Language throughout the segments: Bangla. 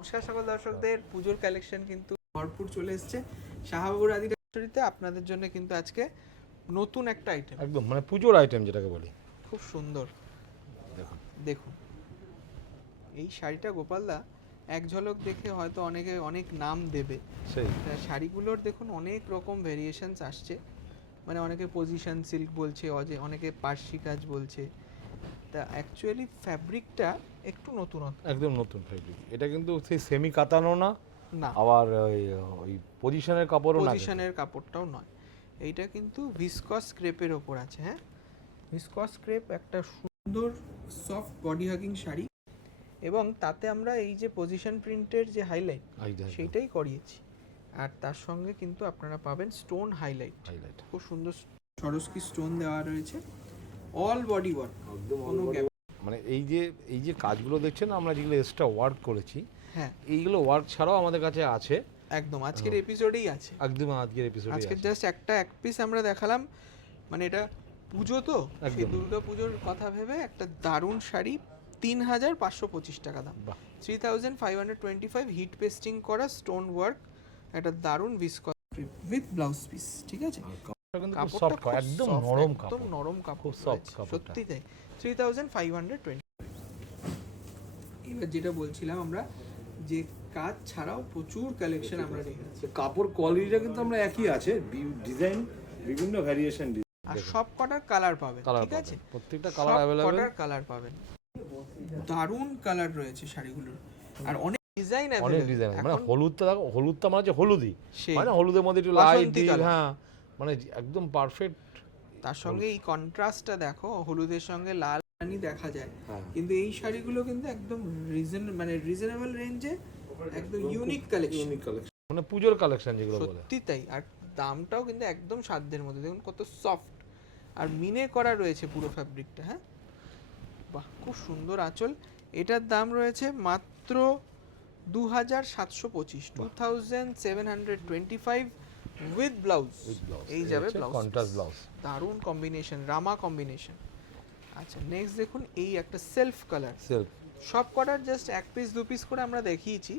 নমস্কার সকল দর্শকদের, পুজোর কালেকশন কিন্তু ভরপুর চলে এসেছে শাহবাবুর আদি ফ্যাক্টরিতে আপনাদের জন্য। কিন্তু আজকে নতুন একটা আইটেম, একদম মানে পুজোর আইটেম যেটাকে বলি। খুব সুন্দর। দেখুন দেখুন এই শাড়িটা গোপালদা, এক ঝলক দেখে হয়তো অনেকে অনেক নাম দেবে। সেই শাড়িগুলোর দেখুন অনেক রকম ভেরিয়েশনস আসছে, মানে অনেকে পজিশন সিল্ক বলছে, অনেকে পার্সি কাজ বলছে। তা অ্যাকচুয়ালি ফ্যাব্রিকটা একটু নতুনত্ব, একদম নতুন ফেব্রিক। এটা কিন্তু সেই সেমি কাতানো না, না আবার ওই পজিশনের কাপড়ও না, পজিশনের কাপড়টাও নয়। এইটা কিন্তু ভিসকস ক্রেপের ওপর আছে। হ্যাঁ, ভিসকস ক্রেপ একটা সুন্দর সফট বডি হাগিং শাড়ি, এবং তাতে আমরা এই যে পজিশন প্রিন্টের যে হাইলাইট সেইটাই করিয়েছি। আর তার সঙ্গে কিন্তু আপনারা পাবেন স্টোন হাইলাইট, খুব সুন্দর সরস্কি স্টোন দেওয়া রয়েছে। অল বডি ওয়ার্ক, কোনো গ্যাপ। মানে এই যে কাজগুলো দেখছেন আমরা যেগুলো এক্সট্রা ওয়ার্ক করেছি, হ্যাঁ এইগুলো ওয়ার্ক ছাড়াও আমাদের কাছে আছে। একদম আজকের এপিসোডেই আছে, একদম আজকের এপিসোডে আজকে জাস্ট এক পিস আমরা দেখালাম। মানে এটা পুজো তো, সেই দুর্গা পুজোর কথা ভেবে একটা দারুণ শাড়ি, ৩,৫২৫ টাকা দাম, 3,525, হিট পেস্টিং করা স্টোন ওয়ার্ক, একটা দারুণ ভিসকস উইথ ব্লাউজ পিস। ঠিক আছে, কাপড়টা একদম নরম কাপড়, একদম নরম কাপড়, সফট কাপড়, সত্যি তাই। 3,520। এবার যেটা বলছিলাম আমরা, যে কাজ ছাড়াও প্রচুর কালেকশন আমরা রেখেছি। কাপড় কোয়ালিটিটা কিন্তু আমরা একই আছে, ডিজাইন বিভিন্ন ভ্যারিয়েশন, আর সব কটার কালার পাবেন, ঠিক আছে, প্রত্যেকটা কালার अवेलेबल, কটার কালার পাবেন। দারুণ কালার রয়েছে শাড়িগুলোর, আর অনেক ডিজাইন অনেক अवेलेबल। ডিজাইন। মানে হলুদটা দেখো, হলুদটা মানে হচ্ছে হলুদি, সেই মানে হলুদের মধ্যে একটু লাইট বাসন্তী দিয়ে, কালার। হ্যাঁ মানে একদম পারফেক্ট। তার সঙ্গে এই কন্ট্রাস্টটা দেখো, হলুদের সঙ্গে লাল রানী দেখা যায়, হ্যাঁ। কিন্তু এই শাড়িগুলো কিন্তু একদম রিজনেবল রেঞ্জে, একদম ইউনিক কালেকশন, মানে পুজোর কালেকশন যেগুলো বলে, সত্যি তাই। আর দামটাও কিন্তু একদম সাধ্যের মধ্যে, দেখুন কত সফট, আর মিনে করা রয়েছে পুরো ফ্যাব্রিকটা। হ্যাঁ বাহ, খুব সুন্দর আঁচল। এটার দাম রয়েছে মাত্র 2,725, 2,725 উইথ ব্লাউজ। এই যাবে ব্লাউজ, কন্ট্রাস্ট ব্লাউজ, দারুণ কম্বিনেশন, রামা কম্বিনেশন। আচ্ছা নেক্সট দেখুন, এই একটা সেলফ কালার, সেলফ। সব কটার জাস্ট এক পিস দু পিস করে আমরা দেখিয়েছি।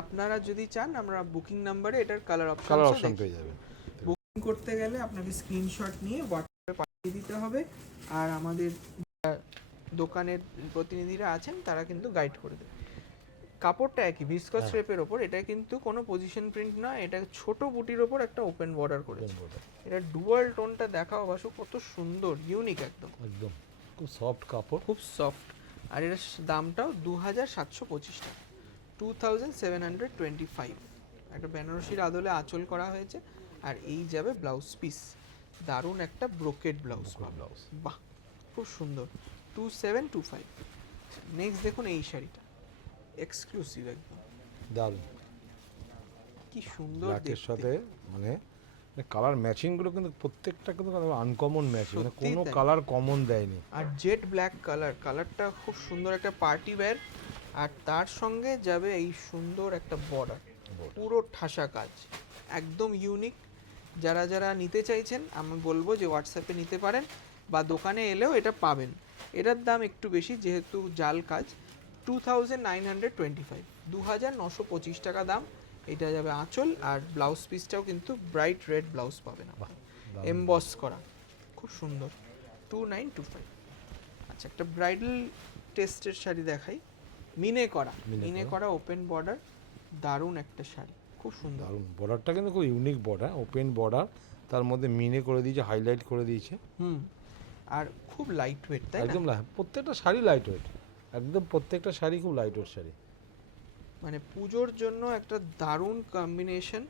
আপনারা যদি চান, আমরা বুকিং নাম্বারে এটার কালার অপশন পেয়ে যাবেন। বুকিং করতে গেলে আপনাকে স্ক্রিনশট নিয়ে হোয়াটসঅ্যাপে পাঠিয়ে দিতে হবে, আর আমাদের দোকানের প্রতিনিধিরা আছেন তারা কিন্তু গাইড করে দেবে। কাপড়টা একই ভিসকস ক্রেপের ওপর, এটা কিন্তু কোনো পজিশন প্রিন্ট না, এটা ছোট বুটির ওপর একটা ওপেন বর্ডার করেছে। এটা ডুয়াল টোনটা দেখা অবশ্য কত সুন্দর, ইউনিক একদম, একদম খুব সফট কাপড়, খুব সফট। আর এর দামটাও 2,725 টাকা, 2,725। একটা বেনারসির আদলে আঁচল করা হয়েছে, আর এই যাবে ব্লাউজ পিস, দারুণ একটা ব্রোকেড ব্লাউজ। বাহ, খুব সুন্দর, 2,725। নেক্সট দেখুন এই শাড়িটা, এক্সক্লুসিভ একদম, দারুণ কি সুন্দর ব্ল্যাকের দেখতে। সাথে, মানে কালার ম্যাচিং গুলো কিন্তু প্রত্যেকটা কিন্তু আনকমন ম্যাচিং, মানে সত্যিই কোনো তাই। কালার কমন দেয়নি। আর জেড ব্ল্যাক কালার, কালারটা খুব সুন্দর, একটা পার্টি ওয়্যার, আর তার সঙ্গে যাবে এই সুন্দর একটা বর্ডার, পুরো ঠাসা কাজ, একদম ইউনিক। যারা যারা নিতে চাইছেন আমি বলবো যে হোয়াটসঅ্যাপে নিতে পারেন, বা দোকানে এলেও এটা পাবেন। এটার দাম একটু বেশি যেহেতু জাল কাজ, 2,925, 2,925 টাকা দাম। এটা যাবে আঁচল, আর ব্লাউজ পিসটাও কিন্তু ব্রাইট রেড ব্লাউজ পাবেন, এমবস করা, খুব সুন্দর, 2,925। আচ্ছা একটা ব্রাইডাল টেস্টের শাড়ি দেখাই, মিনে করা ওপেন বর্ডার, দারুণ একটা শাড়ি, খুব সুন্দর। দারুণ বর্ডারটা কিন্তু খুব ইউনিক বর্ডার, ওপেন বর্ডার, তার মধ্যে মিনে করে দিয়েছে, হাইলাইট করে দিয়েছে। আর খুব লাইট ওয়েট, তাই না? একদম প্রত্যেকটা শাড়ি লাইট ওয়েট, একদম প্রত্যেকটা শাড়ি খুব লাইট ওয়েট শাড়ি। মানে পুজোর জন্য একটা দারুণ কম্বিনেশন,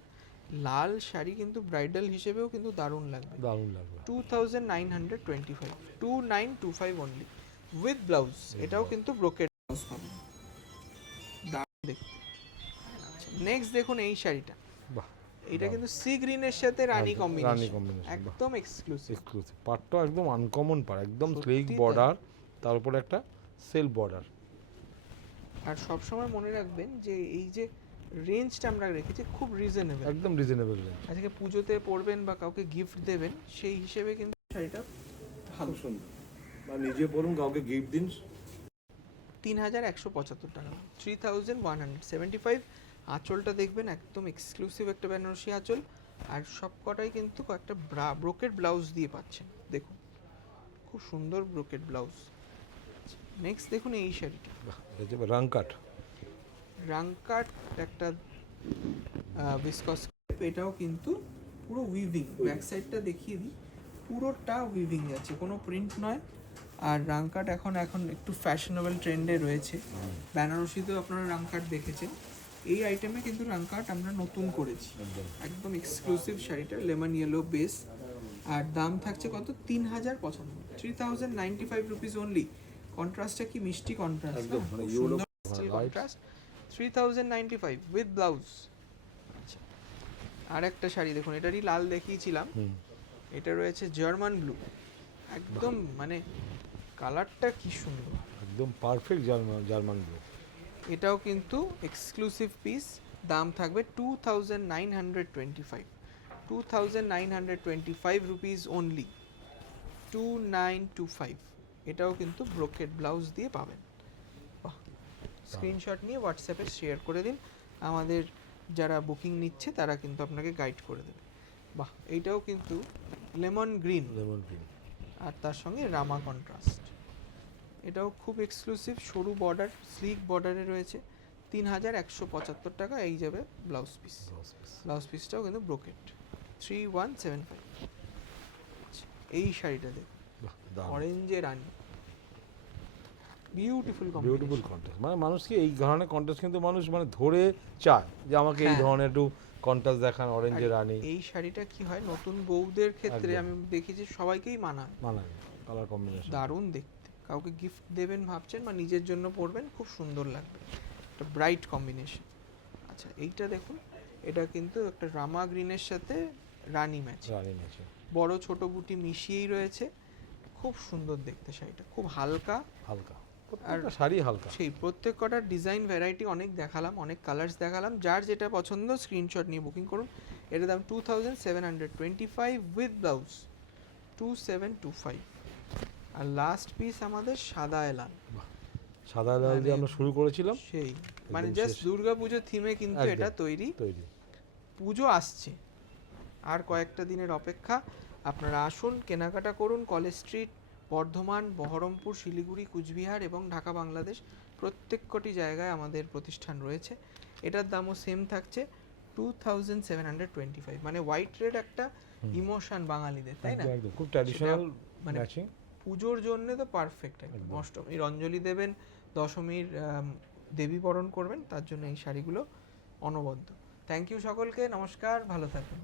লাল শাড়ি কিন্তু ব্রাইডাল হিসেবেও কিন্তু দারুণ লাগবে, দারুণ লাগবে। 2,925, 2,925 অনলি উইথ ব্লাউজ। এটাও কিন্তু ব্রোকেড ব্লাউজ পাবেন, দারুণ দেখতে। আচ্ছা নেক্সট দেখুন এই শাড়িটা, বাহ, এটা কিন্তু সি গ্রিনের সাথে রানী কম্বিনেশন, combination, একদম এক্সক্লুসিভ। এক্সক্লুসিভ পাটটা একদম আনকমন পার, একদম স্লিক সত্যি তাই। বর্ডার, তার উপরে একটা সেলফ বর্ডার। আর সবসময় মনে রাখবেন যে এই যে রেঞ্জটা আমরা রেখেছি খুব রিজনেবল, একদম রিজনেবল রেঞ্জ। আজকে পুজোতে পরবেন বা কাউকে গিফট দেবেন, সেই হিসেবে কিন্তু শাড়িটা ভালো, খুব সুন্দর, বা নিজে পড়ুন, কাউকে গিফট দিন। 3,175 টাকা, 3,175। আঁচলটা দেখবেন একদম এক্সক্লুসিভ একটা বেনারসি আঁচল, আর সব কটাই কিন্তু একটা ব্রোকেড ব্লাউজ দিয়ে পাচ্ছেন। দেখুন খুব সুন্দর ব্রোকেড ব্লাউজ। নেক্সট দেখুন এই শাড়িটা, রাংকাট। রাংকাট একটা ভিসকস, এটাও কিন্তু পুরো উইভিং, ব্যাক সাইডটা দেখিয়ে দিই, পুরোটা উইভিং যাচ্ছে, কোনো প্রিন্ট নয়। আর রাংকাট এখন একটু ফ্যাশনেবল ট্রেন্ডে রয়েছে, বেনারসিতেও আপনারা রাংকাট দেখেছেন, এই আইটেমে কিন্তু রাংকাট আমরা নতুন করেছি, একদম এক্সক্লুসিভ শাড়িটা, লেমন ইয়েলো বেস। আর দাম থাকছে কত, 3,095, 3,095 রুপিস অনলি। কন্ট্রাস্টটা কি মিষ্টি কন্ট্রাস্ট, একদম, মানে খুব ইউরো সুন্দর কন্ট্রাস্ট। 3,095 with blouse. আচ্ছা, আর একটা শাড়ি দেখুন, এটারই লাল দেখিয়েছিলাম, এটা রয়েছে জার্মান ব্লু, একদম মানে কালারটা কি সুন্দর, একদম পারফেক্ট জার্মান ব্লু। এটাও কিন্তু এক্সক্লুসিভ পিস, দাম থাকবে 2,925, 2,925 রুপিস অনলি, 2,925। এটাও কিন্তু ব্রোকেড ব্লাউজ দিয়ে পাবেন। বাহ, স্ক্রিনশট নিয়ে হোয়াটসঅ্যাপে শেয়ার করে দিন, আমাদের যারা বুকিং নিচ্ছে তারা কিন্তু আপনাকে গাইড করে দেবে। বাহ, এইটাও কিন্তু লেমন গ্রিন, আর তার সঙ্গে রামা কন্ট্রাস্ট, এটাও খুব এক্সক্লুসিভ, সরু বর্ডার, স্লিক বর্ডারে রয়েছে, 3,175 টাকা। এই যাবে ব্লাউজ পিস, ব্লাউজ পিসটাও কিন্তু ব্রোকেট, 3,175। এই শাড়িটা দেখুন, অরেঞ্জে রানী, বিউটিফুল বিউটিফুল কন্ট্রাস্ট, মানে মানুষ কি এই ধরনের কন্ট্রাস্ট কিন্তু মানুষ মানে ধরে চায় যে আমাকে এই হ্যাঁ। ধরনের একটু কন্ট্রাস্ট দেখান, অরেঞ্জে রানী। এই শাড়িটা কি হয় নতুন বউদের ক্ষেত্রে একদম। আমি দেখেছি সবাইকেই মানায়, মানায় কালার কম্বিনেশন। দারুণ দেখতে, কাউকে গিফট দেবেন ভাবছেন বা নিজের জন্য পরবেন, খুব সুন্দর লাগবে, একটা ব্রাইট কম্বিনেশন। আচ্ছা, এইটা দেখুন, এটা কিন্তু একটা রামা গ্রিনের সাথে রানী ম্যাচ, রানী আছে, বড় ছোট বুটি মিশিয়েই রয়েছে, খুব সুন্দর দেখতে শাড়িটা, খুব হালকা, হালকা, প্রত্যেকটা শাড়ি হালকা। সেই প্রত্যেক কটার ডিজাইন ভ্যারাইটি অনেক দেখালাম, অনেক কালার্স দেখালাম, যার যেটা পছন্দ স্ক্রিনশট নিয়ে বুকিং করুন। এটার দাম 2,725 উইথ ব্লাউজ, 2,725। আর লাস্ট পিস আমাদের সাদা এলান, সাদা লাল দিয়ে আমরা শুরু করেছিলাম, সেই মানে একদম জাস্ট শেষ। দুর্গা পুজো থিমে কিন্তু একদম। এটা তৈরি, পুজো আসছে আর কয়েকটা দিনের অপেক্ষা, আপনারা আসুন, কেনাকাটা করুন। কলেজ স্ট্রিট, বর্ধমান, বহরমপুর, শিলিগুড়ি, কুচবিহার এবং ঢাকা বাংলাদেশ প্রত্যেক কটি জায়গায় আমাদের প্রতিষ্ঠান রয়েছে। এটার দামও সেম থাকছে 2,725, মানে হোয়াইট রেড একটা ইমোশন বাঙালিদের, তাই না? একদম খুব ট্র্যাডিশনাল মানে ম্যাচিং। পুজোর জন্য তো পারফেক্ট, একদম অষ্টমীর অঞ্জলি দেবেন, দশমীর দেবী বরণ করবেন, তার জন্য এই শাড়িগুলো অনবদ্য। থ্যাংক ইউ সকলকে, নমস্কার, ভালো থাকবেন।